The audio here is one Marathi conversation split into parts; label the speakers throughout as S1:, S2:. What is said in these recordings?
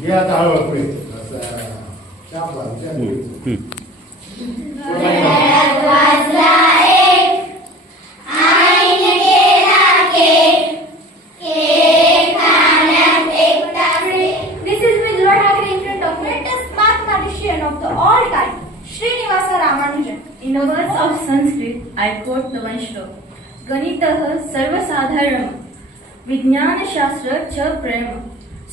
S1: घे आता हळूहळू.
S2: Lohagre in front of greatest mathematician of the
S3: words of Sanskrit, I quote the one श्लोक गणितः सर्वसाधारणं विज्ञानशास्त्र च प्रेम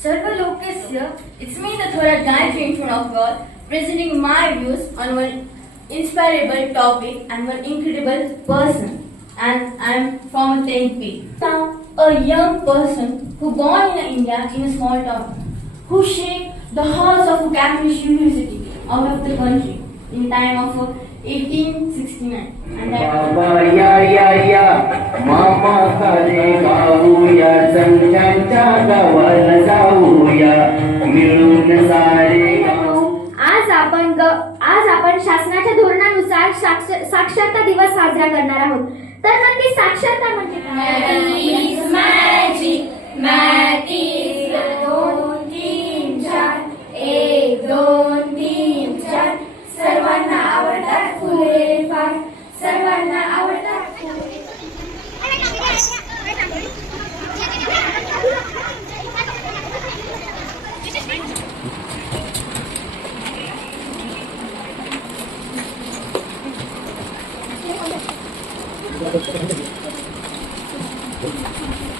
S3: Sarvalokasya, it's me the Thora guy from front of God, presenting my views on one inspirable topic and one incredible person. And I'm from a 10th Now, a young person who born in India in a small town, who shaped the halls of Cambridge University out of the country in time of 1869. And
S4: that
S2: आज आपण आज आपण शासनाच्या धोरणानुसार साक्षरता दिवस साजरा करणार आहोत. तर नक्की साक्षरता म्हणजे दोन तीन सर्वांना आवडतात फुले फार. सर्वांना आवडतात Thank you.